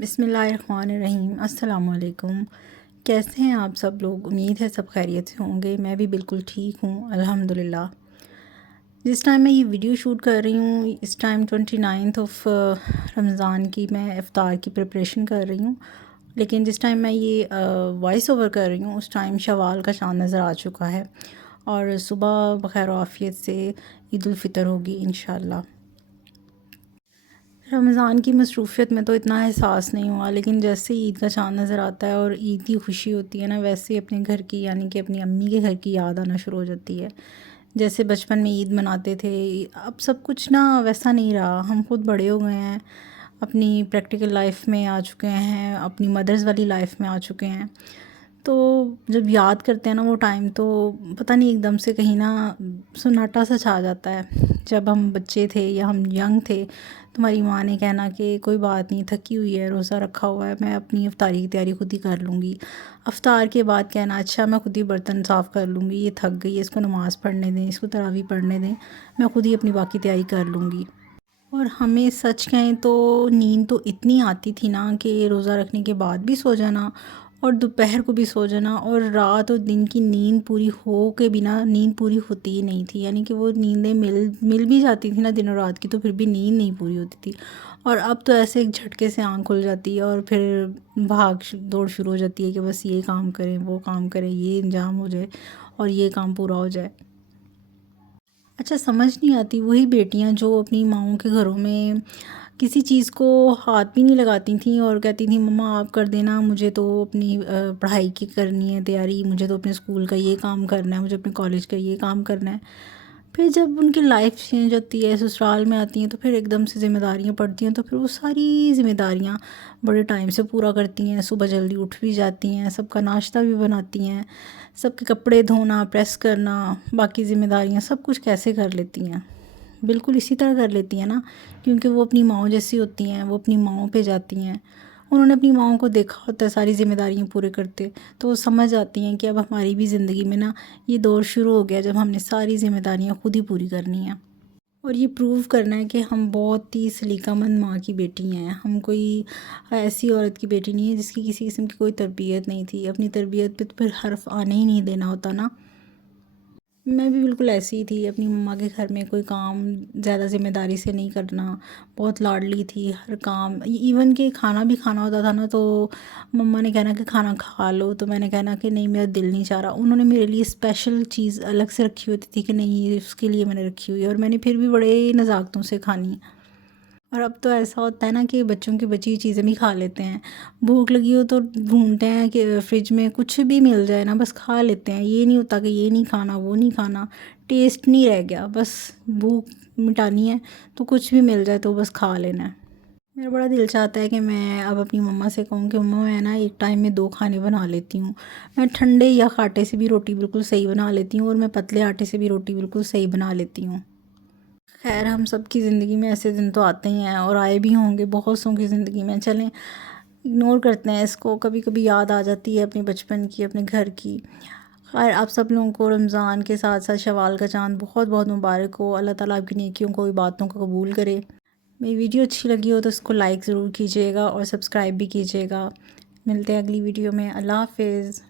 بسم اللہ الرحمن الرحیم۔ السلام علیکم۔ کیسے ہیں آپ سب لوگ؟ امید ہے سب خیریت سے ہوں گے۔ میں بھی بالکل ٹھیک ہوں الحمدللہ۔ جس ٹائم میں یہ ویڈیو شوٹ کر رہی ہوں اس ٹائم 29 رمضان کی میں افطار کی پریپریشن کر رہی ہوں، لیکن جس ٹائم میں یہ وائس اوور کر رہی ہوں اس ٹائم شوال کا چاند نظر آ چکا ہے اور صبح بخیر و عافیت سے عید الفطر ہوگی انشاءاللہ۔ رمضان کی مصروفیت میں تو اتنا احساس نہیں ہوا، لیکن جیسے عید کا چاند نظر آتا ہے اور عید کی خوشی ہوتی ہے نا، ویسے اپنے گھر کی یعنی کہ اپنی امی کے گھر کی یاد آنا شروع ہو جاتی ہے۔ جیسے بچپن میں عید مناتے تھے، اب سب کچھ نا ویسا نہیں رہا۔ ہم خود بڑے ہو گئے ہیں، اپنی پریکٹیکل لائف میں آ چکے ہیں، اپنی مدرز والی لائف میں آ چکے ہیں، تو جب یاد کرتے ہیں نا وہ ٹائم تو پتہ نہیں ایک دم سے کہیں نا سناٹا سا چھا جاتا ہے۔ جب ہم بچے تھے یا ہم ینگ تھے، تمہاری ماں نے کہنا کہ کوئی بات نہیں، تھکی ہوئی ہے، روزہ رکھا ہوا ہے، میں اپنی افطاری کی تیاری خود ہی کر لوں گی۔ افطار کے بعد کہنا اچھا میں خود ہی برتن صاف کر لوں گی، یہ تھک گئی ہے، اس کو نماز پڑھنے دیں، اس کو تراویح پڑھنے دیں، میں خود ہی اپنی باقی تیاری کر لوں گی۔ اور ہمیں سچ کہیں تو نیند تو اتنی آتی تھی نا کہ روزہ رکھنے کے بعد بھی سو جانا اور دوپہر کو بھی سو جانا، اور رات اور دن کی نیند پوری ہو کے بنا نیند پوری ہوتی ہی نہیں تھی، یعنی کہ وہ نیندیں مل بھی جاتی تھی نا دن اور رات کی، تو پھر بھی نیند نہیں پوری ہوتی تھی۔ اور اب تو ایسے ایک جھٹکے سے آنکھ کھل جاتی ہے اور پھر بھاگ دوڑ شروع ہو جاتی ہے کہ بس یہ کام کریں، وہ کام کریں، یہ انجام ہو جائے اور یہ کام پورا ہو جائے۔ اچھا سمجھ نہیں آتی وہی بیٹیاں جو اپنی ماؤں کے گھروں میں کسی چیز کو ہاتھ بھی نہیں لگاتی تھیں اور کہتی تھیں مما آپ کر دینا، مجھے تو اپنی پڑھائی کی کرنی ہے تیاری، مجھے تو اپنے اسکول کا یہ کام کرنا ہے، مجھے اپنے کالج کا یہ کام کرنا ہے۔ پھر جب ان کی لائف چینج ہوتی ہے، سسرال میں آتی ہیں، تو پھر ایک دم سے ذمہ داریاں پڑتی ہیں، تو پھر وہ ساری ذمہ داریاں بڑے ٹائم سے پورا کرتی ہیں، صبح جلدی اٹھ بھی جاتی ہیں، سب کا ناشتہ بھی بناتی ہیں، سب کے کپڑے دھونا، پریس کرنا، باقی ذمہ داریاں سب کچھ کیسے کر لیتی ہیں؟ بالکل اسی طرح کر لیتی ہیں نا، کیونکہ وہ اپنی ماؤں جیسی ہوتی ہیں، وہ اپنی ماؤں پہ جاتی ہیں، انہوں نے اپنی ماؤں کو دیکھا ہوتا ہے ساری ذمہ داریاں پورے کرتے، تو وہ سمجھ آتی ہیں کہ اب ہماری بھی زندگی میں نا یہ دور شروع ہو گیا جب ہم نے ساری ذمہ داریاں خود ہی پوری کرنی ہیں، اور یہ پروو کرنا ہے کہ ہم بہت ہی سلیقہ مند ماں کی بیٹی ہیں۔ ہم کوئی ایسی عورت کی بیٹی نہیں ہے جس کی کسی قسم کی کوئی تربیت نہیں تھی، اپنی تربیت پہ تو پھر حرف آنے ہی نہیں دینا ہوتا نا۔ میں بھی بالکل ایسی ہی تھی، اپنی مما کے گھر میں کوئی کام زیادہ ذمہ داری سے نہیں کرنا، بہت لاڈلی تھی، ہر کام ایون کہ کھانا بھی کھانا ہوتا تھا نا تو مما نے کہنا کہ کھانا کھا لو، تو میں نے کہنا کہ نہیں میرا دل نہیں چاہ رہا۔ انہوں نے میرے لیے اسپیشل چیز الگ سے رکھی ہوتی تھی کہ نہیں اس کے لیے میں نے رکھی ہوئی ہے، اور میں نے پھر بھی بڑے نزاکتوں سے کھانی۔ اور اب تو ایسا ہوتا ہے نا کہ بچوں کی بچی ہوئی چیزیں بھی کھا لیتے ہیں، بھوک لگی ہو تو ڈھونڈتے ہیں کہ فریج میں کچھ بھی مل جائے نا بس کھا لیتے ہیں، یہ نہیں ہوتا کہ یہ نہیں کھانا وہ نہیں کھانا، ٹیسٹ نہیں رہ گیا، بس بھوک مٹانی ہے تو کچھ بھی مل جائے تو بس کھا لینا ہے۔ میرا بڑا دل چاہتا ہے کہ میں اب اپنی مما سے کہوں کہ مما میں نا ایک ٹائم میں 2 کھانے بنا لیتی ہوں، میں ٹھنڈے یا آٹے سے بھی روٹی بالکل صحیح بنا لیتی ہوں اور میں پتلے آٹے سے بھی روٹی بالکل صحیح بنا لیتی ہوں۔ خیر ہم سب کی زندگی میں ایسے دن تو آتے ہی ہیں اور آئے بھی ہوں گے بہت سوں کی زندگی میں، چلیں اگنور کرتے ہیں اس کو، کبھی کبھی یاد آ جاتی ہے اپنے بچپن کی، اپنے گھر کی۔ خیر آپ سب لوگوں کو رمضان کے ساتھ ساتھ شوال کا چاند بہت بہت مبارک ہو، اللہ تعالیٰ آپ کی نیکیوں کو، باتوں کو قبول کرے۔ میری ویڈیو اچھی لگی ہو تو اس کو لائک ضرور کیجیے گا اور سبسکرائب بھی کیجیے گا۔ ملتے ہیں اگلی ویڈیو میں، اللہ حافظ۔